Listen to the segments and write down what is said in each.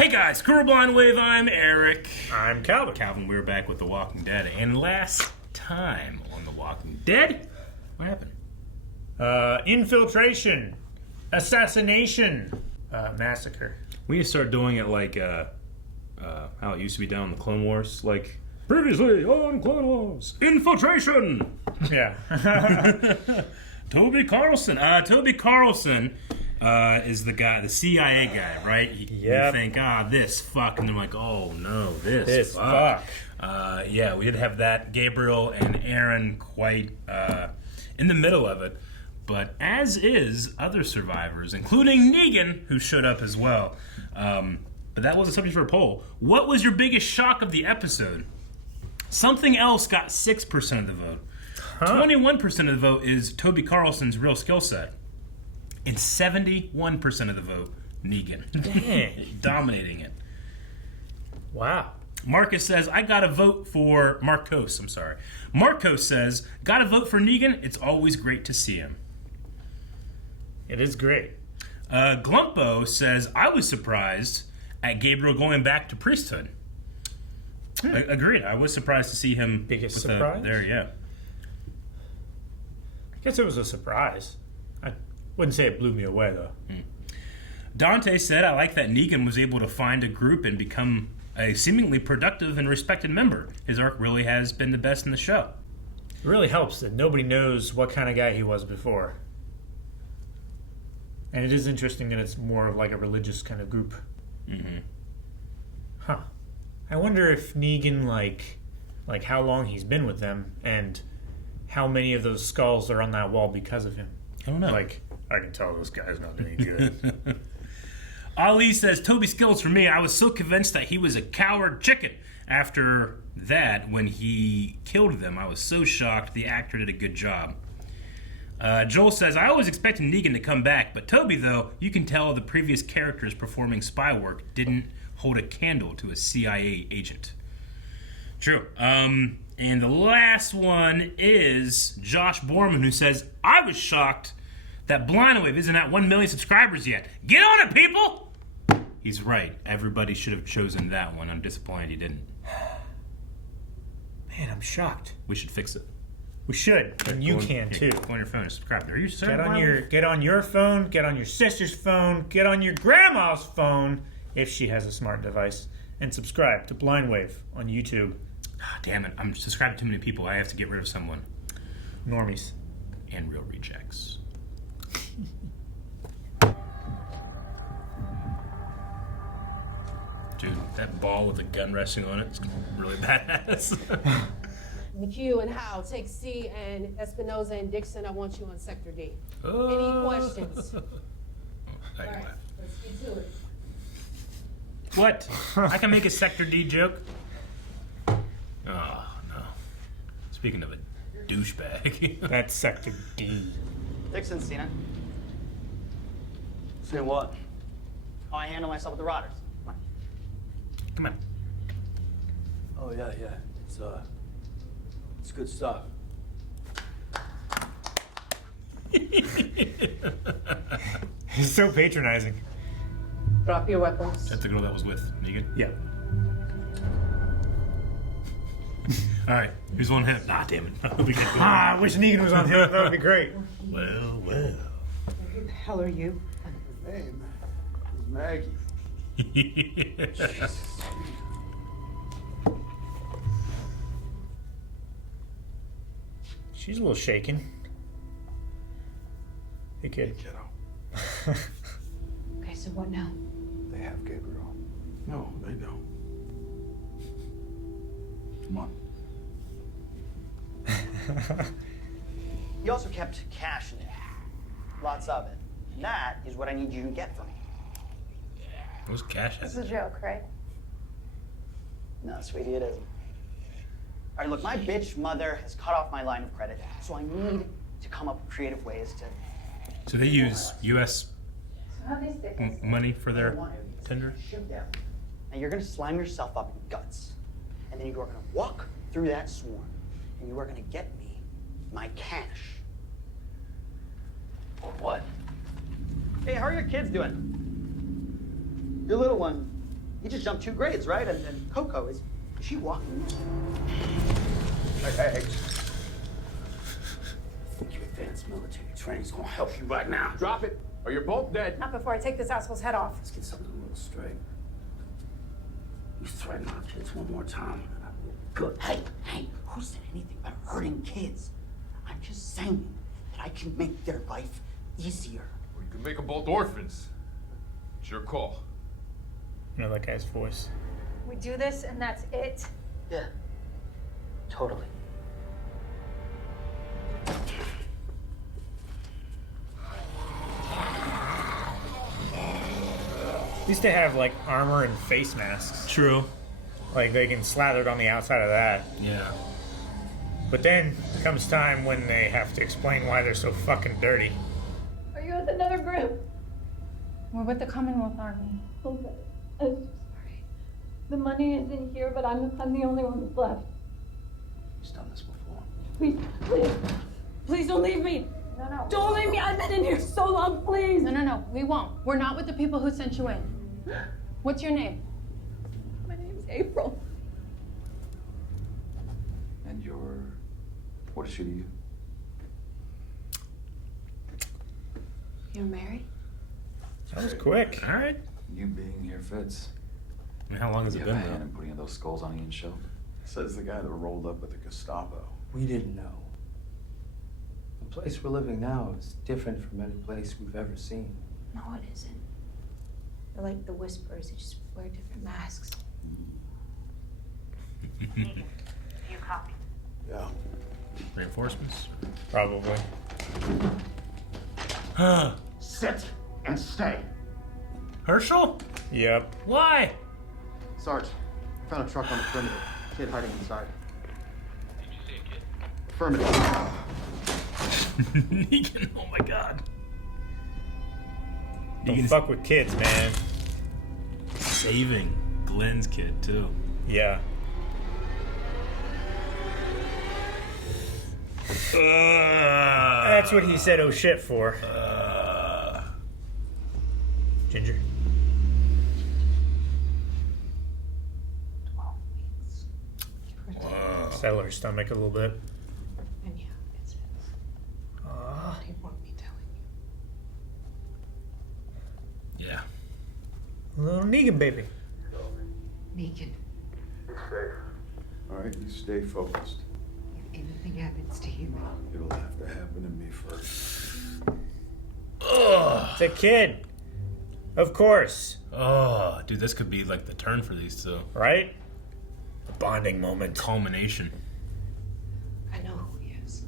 Hey guys, Cool Blind Wave, I'm Eric. I'm Calvin. Calvin, we're back with The Walking Dead. And last time on The Walking Dead, what happened? Infiltration, assassination, massacre. We need to start doing it like how it used to be done in the Clone Wars. Like, previously on Clone Wars, infiltration! Yeah. Toby Carlson. Toby Carlson is the guy, the CIA guy, right? Yep. You think, this fuck, and they're like, oh no, this fuck. Yeah, we did have that. Gabriel and Aaron quite in the middle of it. But as is other survivors, including Negan, who showed up as well. But that was a subject for a poll. What was your biggest shock of the episode? Something else got 6% of the vote. 21% of the vote is Toby Carlson's real skill set. And 71% of the vote, Negan. Dang. Dominating it. Wow. Marcus says, I gotta vote for Marcos. I'm sorry. Marcos says, gotta vote for Negan. It's always great to see him. It is great. Glumpo says, I was surprised at Gabriel going back to priesthood. Agreed. I was surprised to see him. Biggest with surprise? There, yeah. I guess it was a surprise. I wouldn't say it blew me away, though. Dante said, I like that Negan was able to find a group and become a seemingly productive and respected member. His arc really has been the best in the show. It really helps that nobody knows what kind of guy he was before. And it is interesting that it's more of like a religious kind of group. Mm-hmm. Huh. I wonder if Negan, like how long he's been with them and how many of those skulls are on that wall because of him. I don't know. Like, I can tell this guy's not any good. Ali says, Toby Skills for me. I was so convinced that he was a coward chicken. After that, when he killed them, I was so shocked. The actor did a good job. Joel says, I always expected Negan to come back, but Toby, though, you can tell the previous characters performing spy work didn't hold a candle to a CIA agent. True. And the last one is Josh Borman, who says, I was shocked that Blind Wave isn't at 1 million subscribers yet. Get on it, people! He's right. Everybody should have chosen that one. I'm disappointed he didn't. Man, I'm shocked. We should fix it. We should, and you can too. Go on your phone and subscribe. Are you Get on your phone, get on your sister's phone, get on your grandma's phone, if she has a smart device, and subscribe to Blind Wave on YouTube. Damn it, I'm subscribing to too many people. I have to get rid of someone. Normies. And real rejects. Dude, that ball with a gun resting on it is really badass. McHugh and Howe, take C, and Espinoza and Dixon, I want you on Sector D. Oh. Any questions? I All right, clap. let's get to it. What? I can make a Sector D joke? Oh, no. Speaking of a douchebag. That's Sector D. Dixon's seen it. Seen what? Oh, I handle myself with the rotters. Come on. Come on. Oh yeah. It's good stuff. He's so patronizing. Drop your weapons. That's the girl that was with Negan? Yeah. All right, who's on him? Damn it. We can't go I wish Negan was on him. That would be great. Well. Who the hell are you? Her name is Maggie. She's a little shaken. Hey, kid. Kiddo. Okay, so what now? They have Gabriel. No, they don't. Come on. He also kept cash in there. Lots of it. And that is what I need you to get for me. What's cash at? It's a joke, right? No, sweetie, it isn't. All right, look, my bitch mother has cut off my line of credit, so I need to come up with creative ways to... So they use U.S. money for their tender? Now you're gonna slam yourself up in guts, and then you are gonna walk through that swarm, and you are gonna get me my cash. Or what? Hey, how are your kids doing? Your little one, He just jumped 2 grades, right? And Coco, is she walking? Hey. I think your advanced military training's gonna help you right now. Drop it, or you're both dead. Not before I take this asshole's head off. Let's get something a little straight. You threaten our kids one more time. Good. Hey, who said anything about hurting kids? I'm just saying that I can make their life easier. Or you can make them both orphans. It's your call. You know that guy's voice. We do this and that's it. Yeah, totally. At least they have like armor and face masks. True. Like they can slather it on the outside of that. Yeah. But then comes time when they have to explain why they're so fucking dirty. Are you with another group? We're with the Commonwealth Army. Okay. I'm so sorry. The money is in here, but I'm the only one that's left. He's done this before. Please. Please don't leave me. No. Don't leave me. I've been in here so long, please. No. We won't. We're not with the people who sent you in. What's your name? My name's April. And what is she to you? You're married? That was quick. All right. You being here fits. I mean, how long has You it have a been, hand though? in putting those skulls on Ian's show. Says the guy that rolled up with the Gestapo. We didn't know. The place we're living now is different from any place we've ever seen. No, it isn't. They're like the Whispers. They just wear different masks. You copy. Yeah. Reinforcements? Probably. Sit and stay. Herschel? Yep. Why? Sarge, found a truck on the perimeter. Kid hiding inside. Did you see a kid? Affirmative. Negan, oh my god. Don't fuck with kids, man. Saving Glenn's kid, too. Yeah. That's what he said oh shit for. Ginger. 12 weeks. Settle her stomach a little bit. And yeah, it says. They want me telling you. Yeah. Little Negan baby. Negan, Be safe. All right, you stay focused. if anything happens to you, It'll have to happen to me first. It's a kid. Of course. Oh, dude, this could be like the turn for these two. Right? A bonding moment. Culmination. I know who he is.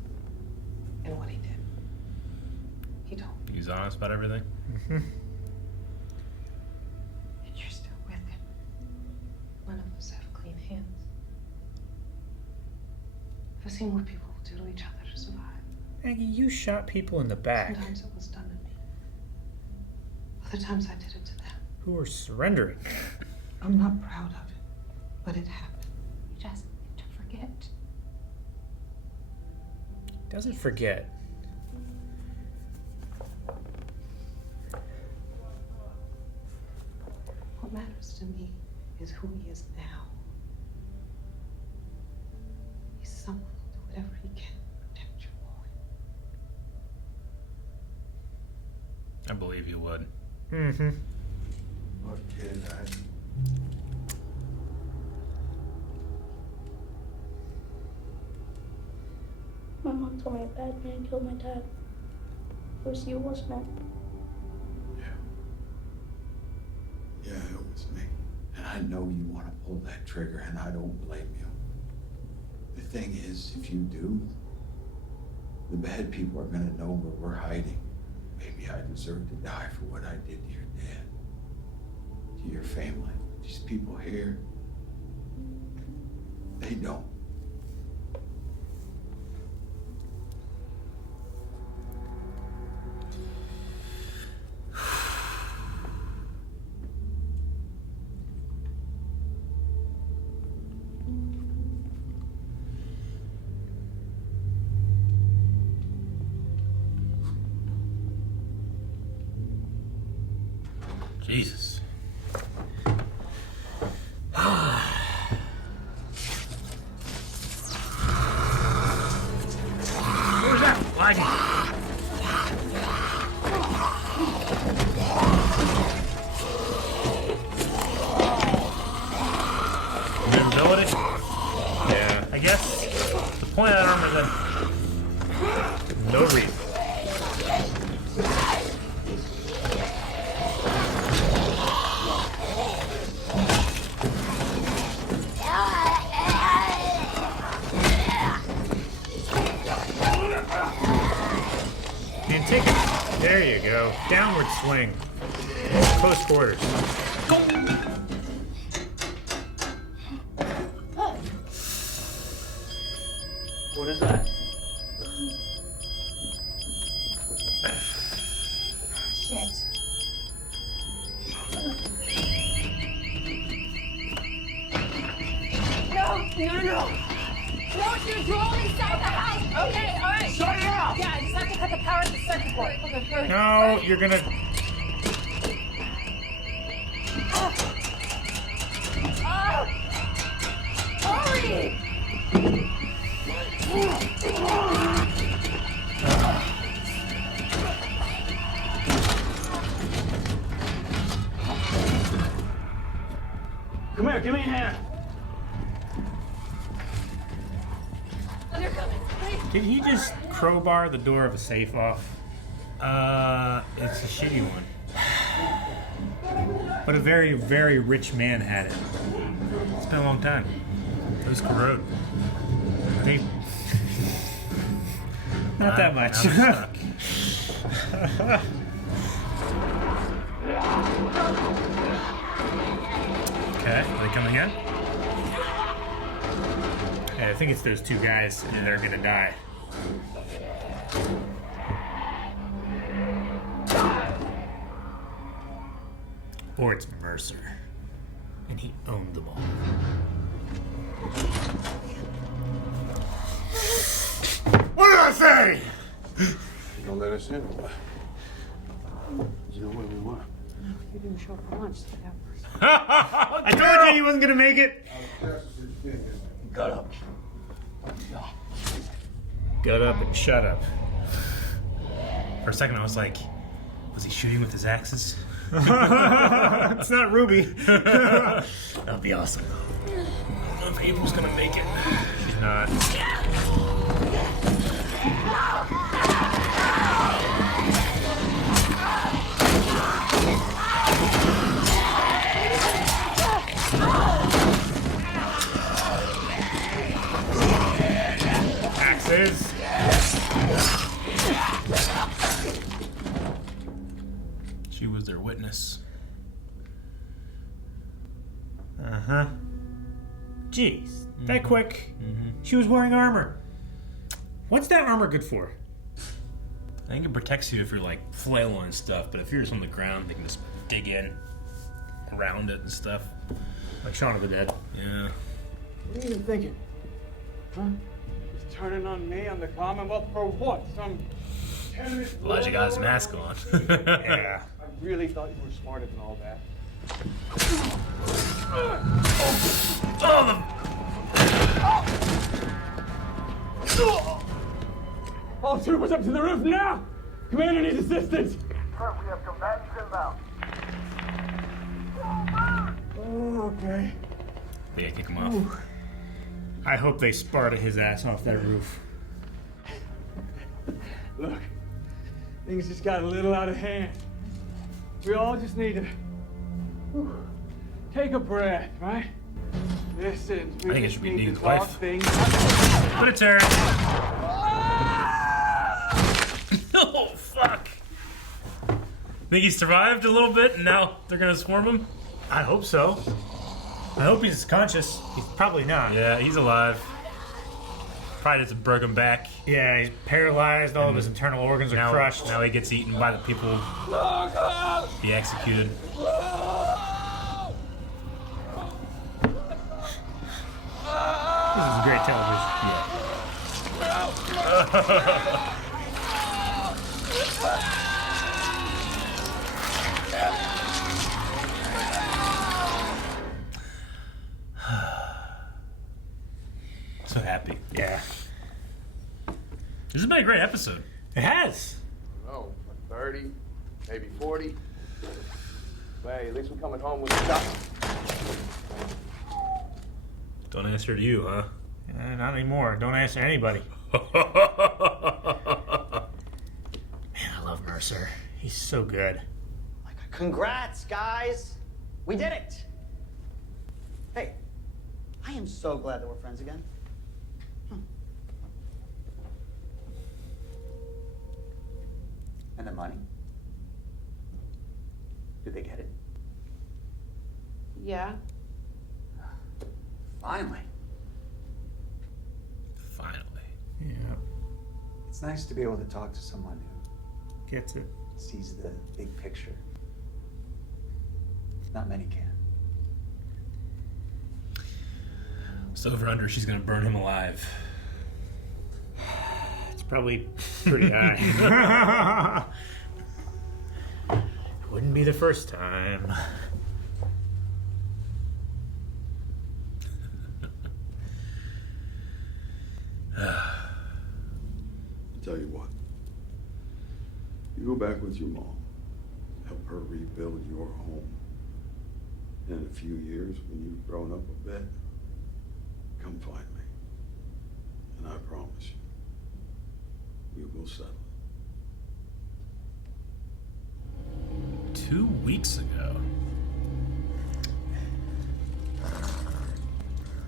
And what he did. He told me. He's honest about everything. And you're still with him. None of us have clean hands. I've seen what people will do to each other to survive. Maggie, you shot people in the back Sometimes it was done to me. Other times I did it to them. who were surrendering. I'm not proud of it, but it happened. You just need to forget. Doesn't forget. What matters to me is who he is now. He's someone who'll do whatever he can to protect your boy. I believe you would. Mm-hmm. Look, kid, My mom told me a bad man killed my dad. It was you, wasn't it? Yeah, it was me. And I know you want to pull that trigger, and I don't blame you. The thing is, if you do, the bad people are gonna know where we're hiding. Maybe I deserve to die for what I did to your dad, to your family. These people here, they don't. Jesus. point that armor then. No reason. And take it. There you go. Downward swing. Close quarters. What is that? Shit. No, you're drone inside the house. Okay, all right. Shut it off! Yeah, I just have to cut the power to the circuit board. Okay, No, you're gonna. Hurry! Come here, give me a hand. They're coming. Did he just crowbar the door of a safe off? It's a shitty one. But a very, very rich man had it. It's been a long time. It was corroded. They... Not that much. Okay, are they coming in? Yeah, I think it's those two guys and they're gonna die. Or it's Mercer. And he owned them all. What did I say? You don't let us in. You know where we were. You didn't show up for lunch. So that was... I told you he wasn't gonna make it. Got up. Get up and shut up. For a second, I was like, was he shooting with his axes? It's not Ruby. That'd be awesome. I don't know if April's gonna make it. She's not. Axes. She was their witness. Uh-huh. Jeez, that quick. She was wearing armor. What's that armor good for? I think it protects you if you're like flailing and stuff, but if you're just on the ground, they can just dig in around it and stuff. Like Shaun of the Dead. Yeah. What are you even thinking? Huh? He's turning on me on the Commonwealth for what? Some tennis Elijah got his mask on. Yeah. I really thought you were smarter than all that. All troopers up to the roof now! Commander needs assistance! Sir, we have combatants inbound. Oh, okay. Yeah, kick him off. I hope they Sparta his ass off that roof. Look, things just got a little out of hand. We all just need to take a breath, right? Listen, we I think it just should be need to Negan's talk wife. things. Put it, Tara. Oh, fuck. Think he survived a little bit and now they're gonna swarm him? I hope so. I hope he's conscious. He's probably not. Yeah, he's alive. Probably just a broken back. Yeah, he's paralyzed. All of his internal organs are crushed. Now he gets eaten by the people. Be executed. This is great television. So happy. Yeah. This has been a great episode. It has. Oh, 30, maybe 40. Well, hey, at least we're coming home with a shot. Don't answer to you, huh? Not anymore. Don't answer anybody. Man, I love Mercer. He's so good. Congrats, guys. We did it. Hey, I am so glad that we're friends again. And the money? Did they get it? Yeah. Finally. Finally. Yeah. It's nice to be able to talk to someone who Gets it. sees the big picture. Not many can. So over under, she's gonna burn him alive. It's probably pretty high. Wouldn't be the first time. Tell you what. You go back with your mom. Help her rebuild your home. And in a few years, when you've grown up a bit, come find me. And I promise you, we will settle. 2 weeks ago.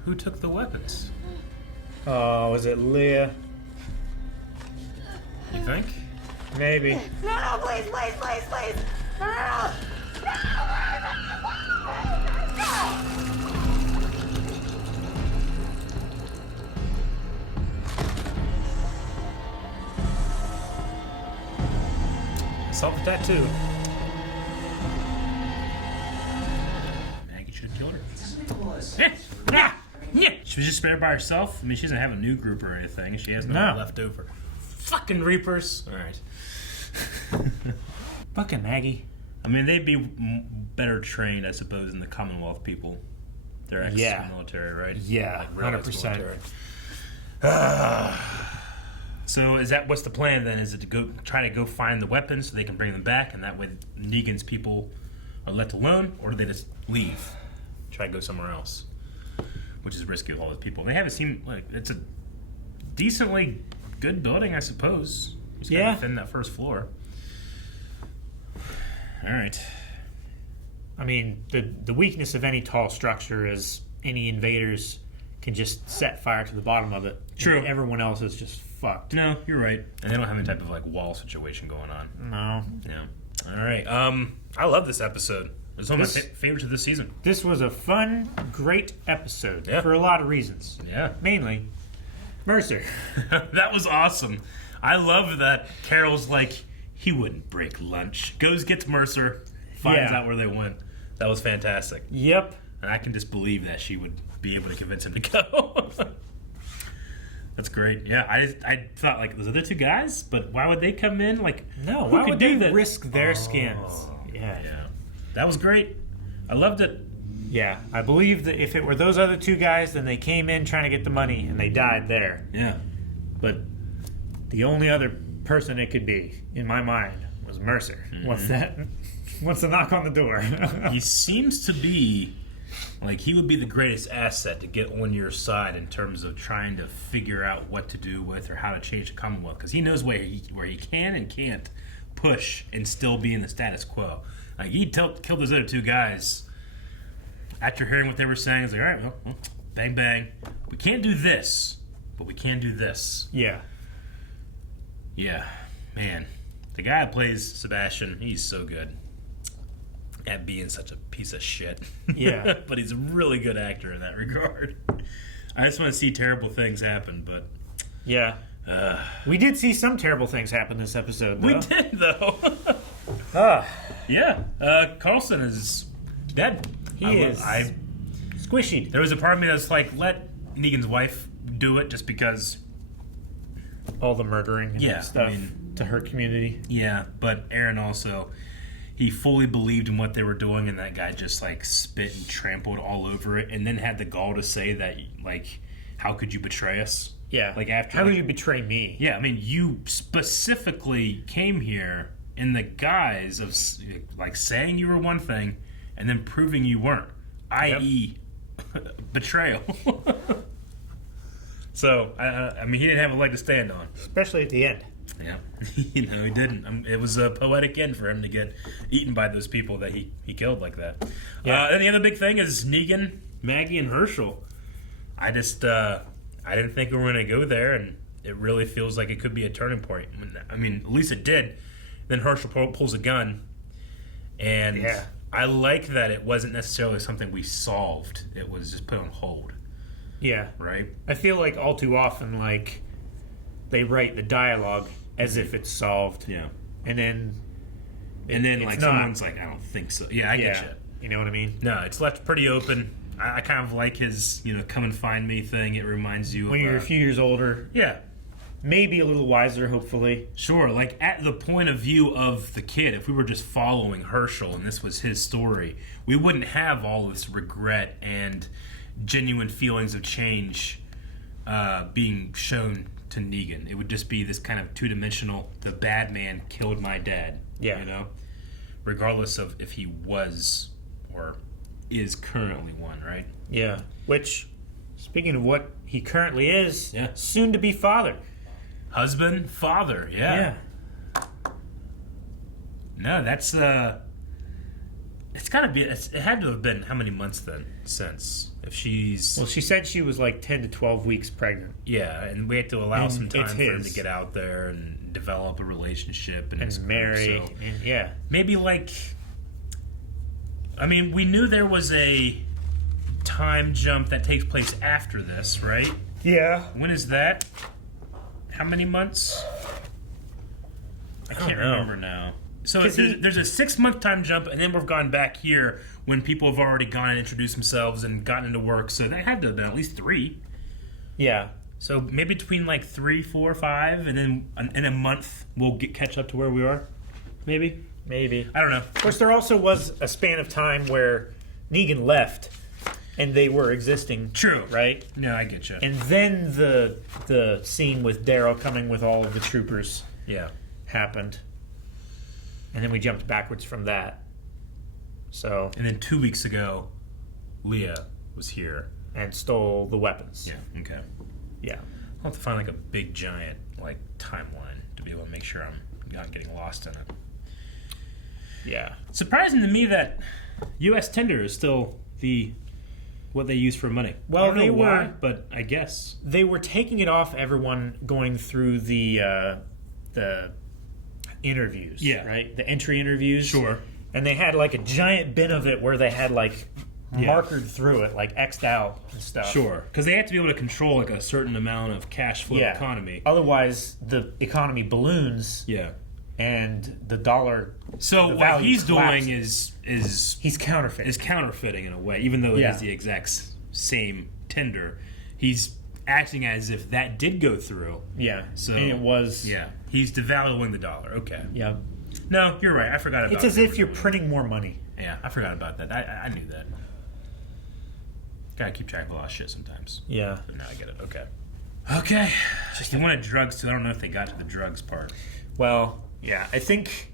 Who took the weapons? Oh, was it Leah? You think? Maybe. No, please. No. Solve the tattoo. Maggie should have killed her. Yeah. She was just spared by herself. I mean, she doesn't have a new group or anything. She has no left over. Fucking Reapers. All right. Fucking Maggie. I mean, they'd be better trained, I suppose, than the Commonwealth people. They're ex-military, right? Yeah, Like real 100%. ex-military. So what's the plan then? Is it to try to go find the weapons so they can bring them back, and that way Negan's people are left alone, or do they just leave, try to go somewhere else, which is risky with all those people? They haven't seemed like it's a decently good building, I suppose. Just gotta defend that first floor. All right. I mean, the weakness of any tall structure is any invaders can just set fire to the bottom of it. True. And everyone else is just fucked. No, you're right. And they don't have any type of like wall situation going on. No. Yeah. All right. I love this episode. It's one of my favorites of this season. This was a fun, great episode for a lot of reasons. Yeah. Mainly, Mercer. That was awesome. I love that Carol's like, he wouldn't break lunch. Goes, gets Mercer, finds out where they went. That was fantastic. Yep. And I can just believe that she would be able to convince him to go. That's great. Yeah, I thought like those other two guys, but why would they come in? Like, no, who why could would do they that? risk their skins? Yeah. That was great. I loved it. Yeah, I believe that if it were those other two guys, then they came in trying to get the money and they died there. Yeah. But the only other person it could be, in my mind, was Mercer. Mm-hmm. What's that? What's the knock on the door? He seems to be like he would be the greatest asset to get on your side in terms of trying to figure out what to do with or how to change the Commonwealth, because he knows where he can and can't push and still be in the status quo. Like he killed those other two guys. After hearing what they were saying, it's like, all right, well, bang bang. We can't do this, but we can do this. Yeah. Yeah, man. The guy that plays Sebastian, he's so good at being such a piece of shit. Yeah. But he's a really good actor in that regard. I just want to see terrible things happen, but... Yeah. We did see some terrible things happen this episode, though. We did, though. Yeah. Carlson is dead. He is squishy. There was a part of me that's like, let Negan's wife do it just because... All the murdering and stuff to her community. Yeah, but Aaron also... He fully believed in what they were doing, and that guy just, like, spit and trampled all over it, and then had the gall to say that, like, how could you betray us? Yeah. Like, after... How like, could you betray me? Yeah, I mean, you specifically came here in the guise of, like, saying you were one thing, and then proving you weren't. I.e., betrayal. So, I mean, he didn't have a leg to stand on. Especially at the end. Yeah. He didn't. It was a poetic end for him to get eaten by those people that he killed like that. Yeah. And the other big thing is Negan, Maggie, and Herschel. I just, I didn't think we were going to go there, and it really feels like it could be a turning point. I mean, at least it did. Then Herschel pulls a gun, and Yeah. I like that it wasn't necessarily something we solved. It was just put on hold, Yeah. right? I feel like all too often, like, they write the dialogue as if it's solved. Yeah. And then it's like, not. someone's like, I don't think so. Yeah, I get you. You know what I mean? No, it's left pretty open. I kind of like his, come and find me thing. It reminds you When of... you're a few years older, yeah. maybe a little wiser, hopefully. Sure, like at the point of view of the kid, if we were just following Herschel and this was his story, we wouldn't have all this regret and genuine feelings of change being shown to Negan. It would just be this kind of two-dimensional, the bad man killed my dad. Yeah. Regardless of if he was or is currently one, right? Yeah. Which, speaking of what he currently is, Yeah. soon to be father. Husband, father, yeah. No, that's it's gotta be. It had to have been how many months then since? If she's Well, she said she was like 10 to 12 weeks pregnant. yeah, and we had to allow And some time it's for him his. to get out there and develop a relationship and And marry. So And yeah. maybe I mean, we knew there was a time jump that takes place after this, right? Yeah. When is that? How many months? I can't know. remember now. So 'Cause there's a 6-month time jump, and then we've gone back here when people have already gone and introduced themselves and gotten into work. So that had to have been at least 3. Yeah. So maybe between 3, 4, 5, and then in a month we'll catch up to where we are. Maybe. Maybe. I don't know. Of course, there also was a span of time where Negan left and they were existing. True. Right? No, I get you. And then the scene with Daryl coming with all of the troopers Yeah. happened. And then we jumped backwards from that. So. And then 2 weeks ago, Leah was here. And stole the weapons. Yeah. Okay. Yeah. I'll have to find a big giant timeline to be able to make sure I'm not getting lost in it. Yeah. Surprising to me that U.S. tender is still what they use for money. Well, I don't know they why, were, but I guess they were taking it off everyone going through the interviews. Yeah. Right. The entry interviews. Sure. And they had a giant bin of it where they had markered through it, X'd out and stuff. Sure, because they have to be able to control a certain amount of cash flow economy. Otherwise, the economy balloons. Yeah. And the dollar. So the what value he's collapses. doing is he's counterfeiting. Is counterfeiting in a way, even though it is the exact same tender. He's acting as if that did go through. Yeah. So and it was. Yeah. He's devaluing the dollar. Okay. Yeah. No, you're right. I forgot about It's as if you're printing more money. Yeah, I forgot about that. I knew that. Gotta keep track of a lot of shit sometimes. Yeah. But now I get it. Okay. Okay. He wanted drugs too. I don't know if they got to the drugs part. Well, yeah. I think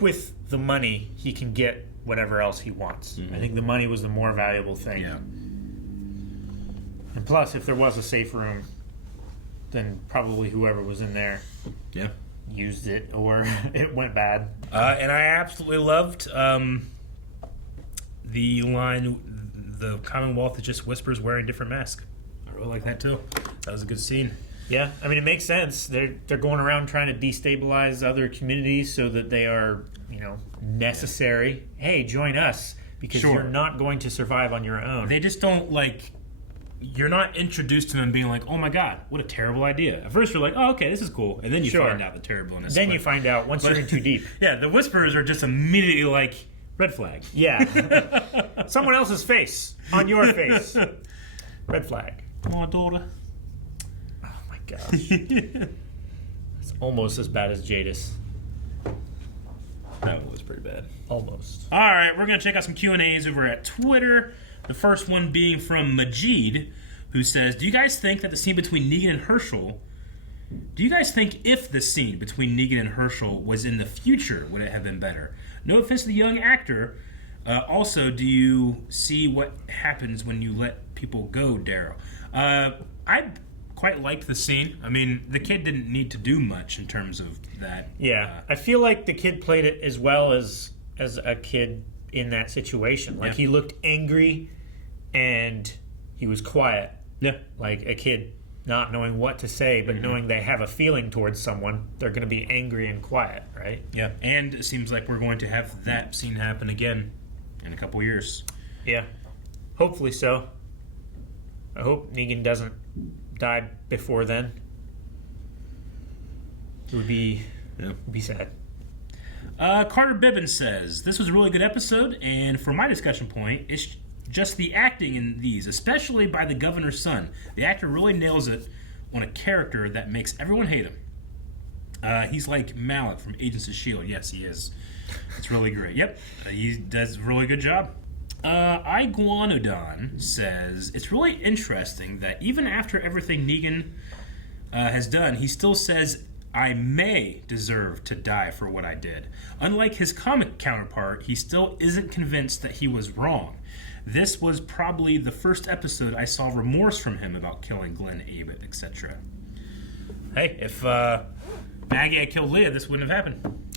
with the money, he can get whatever else he wants. Mm-hmm. I think the money was the more valuable thing. Yeah. And plus, if there was a safe room, then probably whoever was in there used it or it went bad. And I absolutely loved the line, the Commonwealth is just whispers wearing different masks. I really like that too. That was a good scene. Yeah, I mean, it makes sense. They're going around trying to destabilize other communities so that they are, necessary. Hey, join us because you're not going to survive on your own. They just don't you're not introduced to them being like, oh my god, what a terrible idea. At first you're like, oh, okay, this is cool. And then you find out the terribleness. Then you find out once you're in too deep. Yeah, the whispers are just immediately like, red flag. Yeah. Someone else's face on your face. Red flag. Come on, daughter. Oh my gosh. It's almost as bad as Jadis. That one was pretty bad. Almost. All right, we're going to check out some Q&As over at Twitter. The first one being from Majid, who says, do you guys think that the scene between Negan and Herschel, do you guys think if the scene between Negan and Herschel was in the future, would it have been better? No offense to the young actor, Also, do you see what happens when you let people go, Daryl? I quite liked the scene. I mean, the kid didn't need to do much in terms of that. Yeah, I feel like the kid played it as well as a kid in that situation. Like, he looked angry and he was quiet. Yeah. Like a kid not knowing what to say, but knowing they have a feeling towards someone, they're going to be angry and quiet, right? Yeah, and it seems like we're going to have that scene happen again in a couple years. Yeah, hopefully so. I hope Negan doesn't die before then. It would be sad. Carter Bibbins says, this was a really good episode, and for my discussion point, it's just the acting in these, especially by the governor's son. The actor really nails it on a character that makes everyone hate him. He's like Malik from Agents of S.H.I.E.L.D. Yes, he is. It's really great. Yep, he does a really good job. Iguanodon says, it's really interesting that even after everything Negan has done, he still says, I may deserve to die for what I did. Unlike his comic counterpart, he still isn't convinced that he was wrong. This was probably the first episode I saw remorse from him about killing Glenn, Abe, etc. Hey, if Maggie had killed Leah, this wouldn't have happened.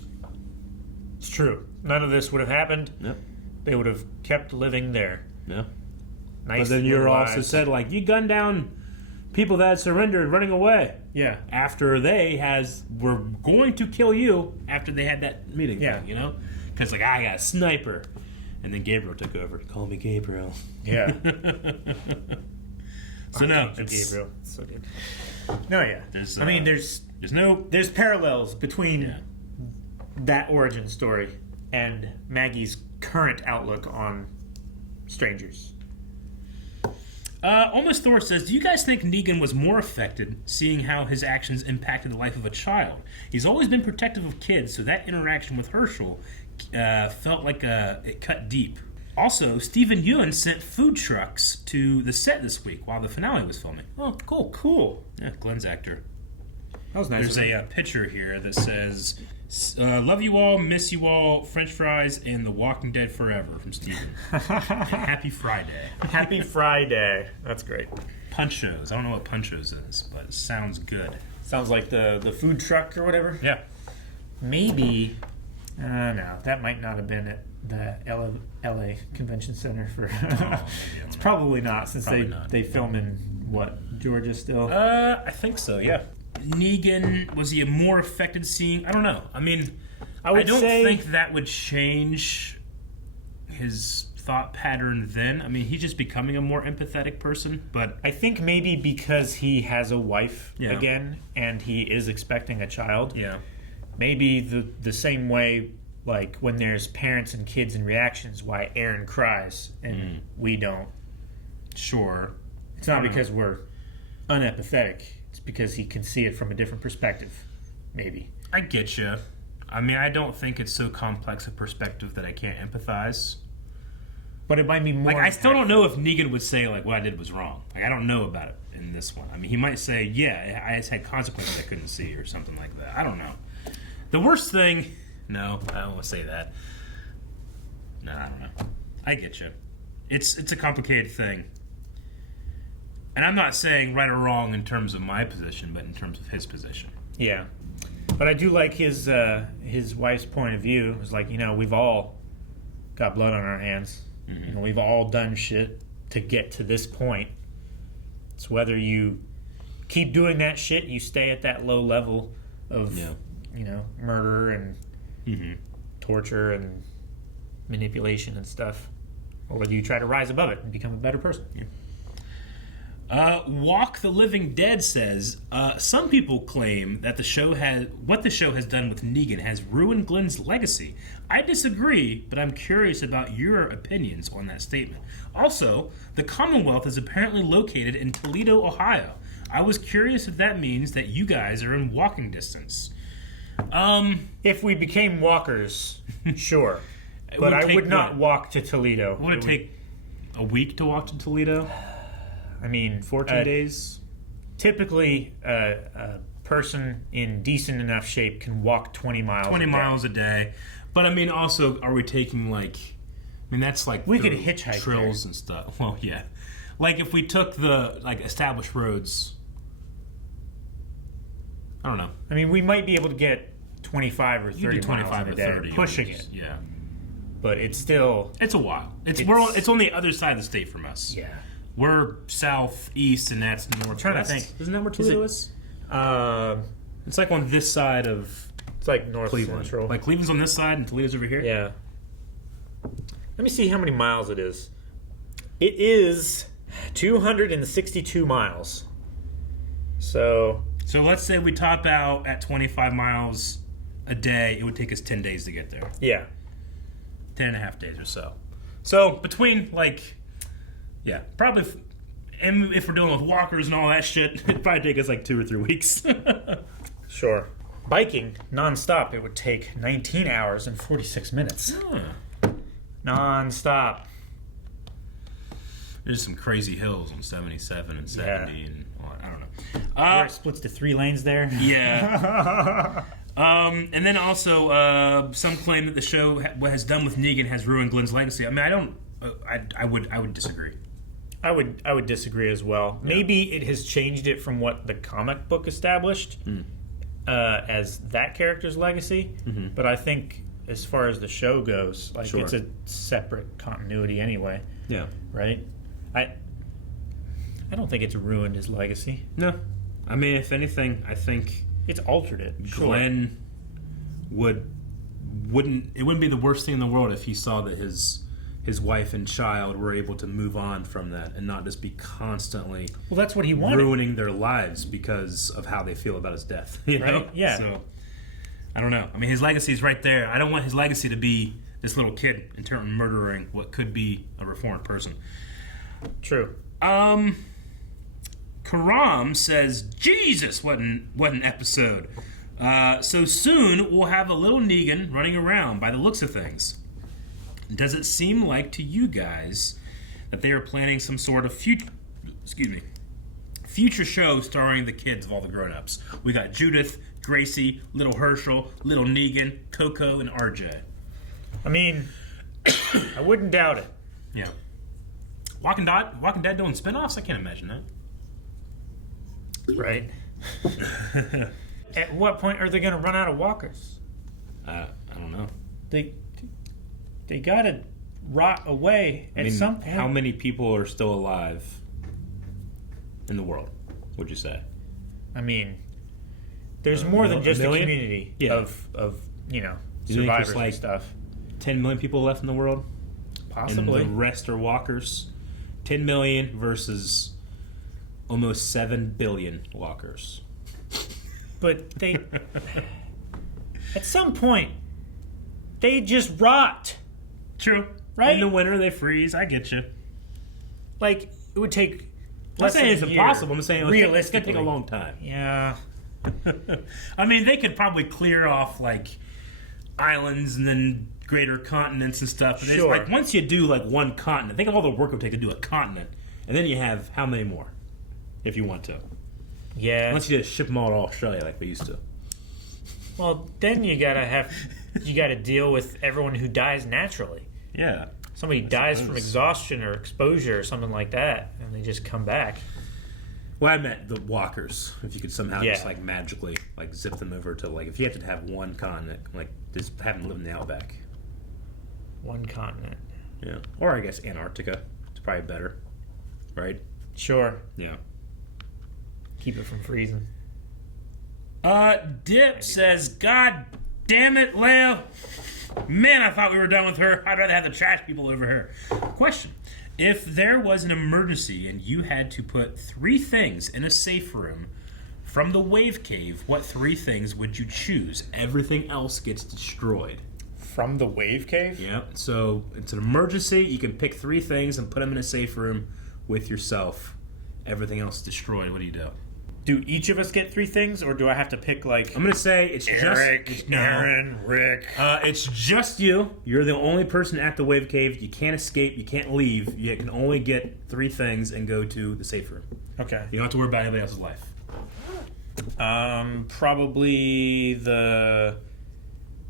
It's true. None of this would have happened. Yep. They would have kept living there. Yeah. Nice. But then you also said, like, you gunned down people that surrendered running away. Yeah. After they were going to kill you after they had that meeting. Yeah. Thing, you know? Because, like, I got a sniper. And then Gabriel took over. Call me Gabriel. Yeah. So no, it's Gabriel. It's so good. No, yeah. There's parallels between that origin story and Maggie's current outlook on strangers. Almost Thor says, do you guys think Negan was more affected seeing how his actions impacted the life of a child? He's always been protective of kids, so that interaction with Herschel felt like it cut deep. Also, Stephen Ewan sent food trucks to the set this week while the finale was filming. Oh, cool. Yeah, Glenn's actor. That was nice. There's a picture here that says, love you all, miss you all, French fries, and The Walking Dead forever from Steven. Happy Friday. Happy Friday. That's great. Punchos. I don't know what Punchos is, but it sounds good. Sounds like the food truck or whatever? Yeah. Maybe. No, that might not have been at the LA Convention Center for. It's probably not, since they film in what, Georgia still? I think so. Yeah. Negan, was he more affected seeing? I don't know. I mean, I don't think that would change his thought pattern then. I mean, he's just becoming a more empathetic person. But I think maybe because he has a wife again and he is expecting a child. Yeah. Maybe the same way, like when there's parents and kids and reactions, why Aaron cries and we don't. Sure. It's not because we're unempathetic. It's because he can see it from a different perspective, maybe. I get you. I mean, I don't think it's so complex a perspective that I can't empathize. But it might be more. Like, I still don't know if Negan would say, like, what I did was wrong. Like, I don't know about it in this one. I mean, he might say, yeah, I just had consequences I couldn't see or something like that. I don't know. The worst thing... No, I don't want to say that. No, I don't know. I get you. It's a complicated thing. And I'm not saying right or wrong in terms of my position, but in terms of his position. Yeah. But I do like his wife's point of view. It's like, we've all got blood on our hands. Mm-hmm. We've all done shit to get to this point. It's whether you keep doing that shit, you stay at that low level of, murder and torture and manipulation and stuff, or whether you try to rise above it and become a better person. Yeah. Walk the Living Dead says, some people claim that what the show has done with Negan has ruined Glenn's legacy. I disagree, but I'm curious about your opinions on that statement. Also, the Commonwealth is apparently located in Toledo, Ohio. I was curious if that means that you guys are in walking distance. If we became walkers, sure. But I would not walk to Toledo. Would it take a week to walk to Toledo? I mean, 14 days? Typically, a person in decent enough shape can walk 20 miles 20 miles a day. But, I mean, also, are we taking, like, mean, that's like We could through hitchhike trails there. and stuff. Well, yeah. Like if we took the established roads. I don't know. I mean, we might be able to get 25 or 30 You do 25 miles or in a day, 30. pushing almost. it. Yeah. But it's still... It's a while. It's on the other side of the state from us. Yeah. We're southeast and that's northwest. I'm trying to think. Isn't that where Toledo is? It's like on this side of It's like north Cleveland. central. Like Cleveland's on this side and Toledo's over here? Yeah. Let me see how many miles it is. It is 262 miles. So let's say we top out at 25 miles a day. It would take us 10 days to get there. yeah. 10 and a half days or so. So between probably, and if we're dealing with walkers and all that shit, it'd probably take us like 2 or 3 weeks. Sure. Biking non-stop, it would take 19 hours and 46 minutes. Non-stop. There's some crazy hills on 77 and 70 and I don't know. Where it splits to 3 lanes there. Yeah. And then also, some claim that the show what has done with Negan has ruined Glenn's legacy. I mean, I would disagree. I would disagree as well. Yeah. Maybe it has changed it from what the comic book established as that character's legacy. Mm-hmm. But I think as far as the show goes, like it's a separate continuity anyway. Yeah. Right? I don't think it's ruined his legacy. No. I mean, if anything, I think it's altered it. Glenn wouldn't be the worst thing in the world if he saw that his wife and child were able to move on from that and not just be constantly that's what he wanted, ruining their lives because of how they feel about his death. You know? Right? Yeah. So I don't know. I mean, his legacy is right there. I don't want his legacy to be this little kid in turn murdering what could be a reformed person. True. Karam says, Jesus, what an episode. So soon we'll have a little Negan running around by the looks of things. Does it seem like to you guys that they are planning some sort of future show starring the kids of all the grown-ups? We got Judith, Gracie, little Herschel, little Negan, Coco, and RJ. I mean, I wouldn't doubt it. Yeah. Walking Dead doing spinoffs? I can't imagine that. Right. At what point are they going to run out of walkers? I don't know. They got to rot away at some point. How many people are still alive in the world, would you say? I mean, there's more than just a community of survivors and stuff. 10 million people left in the world? Possibly. And the rest are walkers? 10 million versus almost 7 billion walkers. But they... at some point, they just rot. True. Right? In the winter, they freeze. I get you. Like, it would take... I'm not saying it's impossible. I'm saying it's going to take a long time. Yeah. I mean, they could probably clear off, islands and then greater continents and stuff. And it's like, once you do, one continent, think of all the work it would take to do a continent. And then you have how many more, if you want to? Yeah. Once you just ship them all to Australia like we used to. Well, then you gotta deal with everyone who dies naturally. Yeah. Somebody dies from exhaustion or exposure or something like that, and they just come back. Well, I meant the walkers. If you could somehow just magically zip them over to if you have to have one continent, just have them live in the outback. One continent. Yeah. Or I guess Antarctica. It's probably better. Right? Sure. Yeah. Keep it from freezing. Dip says, God damn it, Leo. Man, I thought we were done with her. I'd rather have the trash people over here. Question. If there was an emergency and you had to put 3 things in a safe room from the wave cave, what 3 things would you choose? Everything else gets destroyed. From the wave cave? Yeah. So it's an emergency. You can pick 3 things and put them in a safe room with yourself. Everything else is destroyed. What do you do? Do each of us get 3 things, or do I have to pick I'm gonna say it's Eric, Aaron, Rick? It's just you. You're the only person at the wave cave. You can't escape. You can't leave. You can only get 3 things and go to the safe room. Okay. You don't have to worry about anybody else's life. Probably the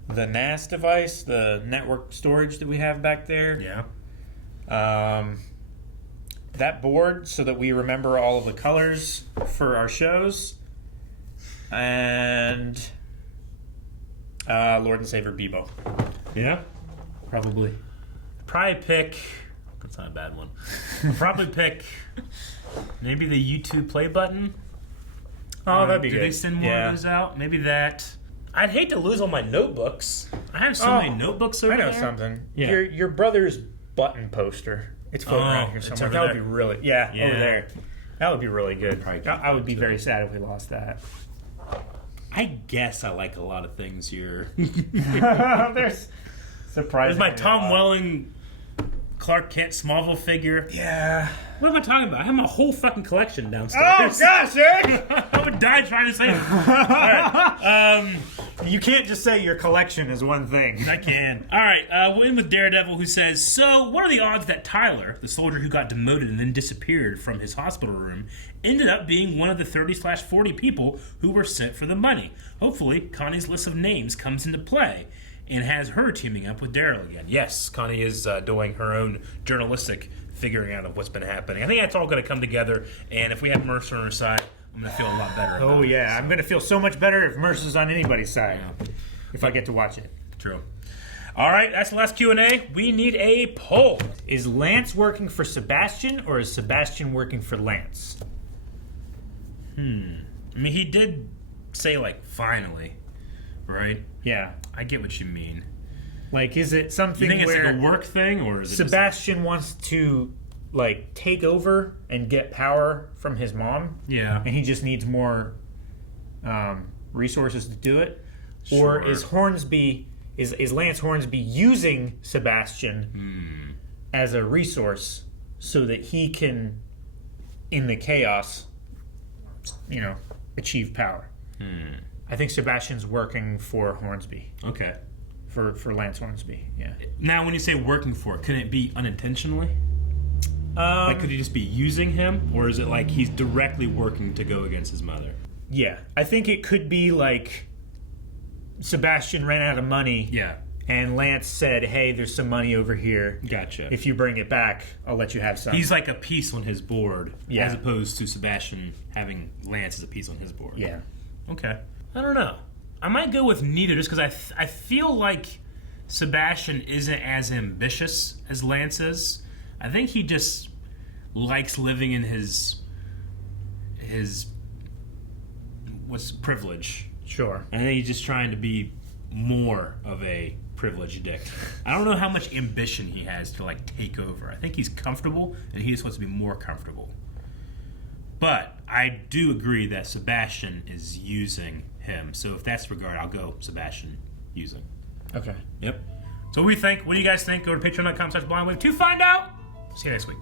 NAS device, the network storage that we have back there. Yeah. That board so that we remember all of the colors for our shows. And Lord and Savior Bebo. Yeah? Probably. Probably pick... That's not a bad one. I'll probably pick maybe the YouTube play button. Oh, that'd be do good. They send more of those out? Maybe that. I'd hate to lose all my notebooks. I have so many notebooks over there. I know something. Yeah. Your brother's button poster. It's floating around here somewhere. That would be really... Yeah, over there. That would be really good. I would be very sad if we lost that. I guess I like a lot of things here. There's surprisingly There's my Tom Welling, Clark Kent, Smallville figure. Yeah. What am I talking about? I have my whole fucking collection downstairs. Oh, gosh, Eric! I would die trying to say it. All right. You can't just say your collection is one thing. I can. All right. We'll end with Daredevil, who says, so what are the odds that Tyler, the soldier who got demoted and then disappeared from his hospital room, ended up being one of the 30/40 people who were sent for the money? Hopefully, Connie's list of names comes into play and has her teaming up with Daryl again. Yes, Connie is doing her own journalistic figuring out of what's been happening. I think that's all going to come together, and if we have Mercer on our side, I'm going to feel a lot better. Oh, yeah. I'm going to feel so much better if Mercer's on anybody's side. Yeah. If I get to watch it. True. All right, that's the last Q&A. We need a poll. Is Lance working for Sebastian, or is Sebastian working for Lance? I mean, he did say, like, finally, right? Yeah. I get what you mean. Like, is it something You think it's where like a work thing, or is it Sebastian wants to, like, take over and get power from his mom? Yeah. And he just needs more resources to do it? Sure. Or is Hornsby... Is Lance Hornsby using Sebastian as a resource so that he can, in the chaos, achieve power? I think Sebastian's working for Hornsby. Okay. For Lance Hornsby, yeah. Now, when you say working for it, can it be unintentionally? Like, could he just be using him? Or is it like he's directly working to go against his mother? Yeah. I think it could be like Sebastian ran out of money. Yeah. And Lance said, hey, there's some money over here. Gotcha. If you bring it back, I'll let you have some. He's like a piece on his board, Yeah. as opposed to Sebastian having Lance as a piece on his board. Yeah. Okay. I don't know. I might go with neither, just because I feel like Sebastian isn't as ambitious as Lance is. I think he just likes living in his privilege. Sure. I think he's just trying to be more of a privileged dick. I don't know how much ambition he has to, like, take over. I think he's comfortable, and he just wants to be more comfortable. But I do agree that Sebastian is using him. So if that's the regard, I'll go Sebastian using. Okay. Yep. So what do you think? What do you guys think? Go to patreon.com/blindwave to find out. See you next week.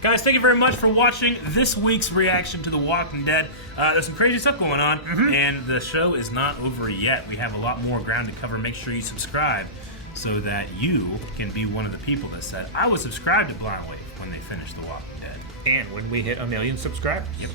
Guys, thank you very much for watching this week's reaction to The Walking Dead. There's some crazy stuff going on, and the show is not over yet. We have a lot more ground to cover. Make sure you subscribe so that you can be one of the people that said, I would subscribe to Blindwave when they finish The Walking Dead. And when we hit 1 million subscribers. Yep.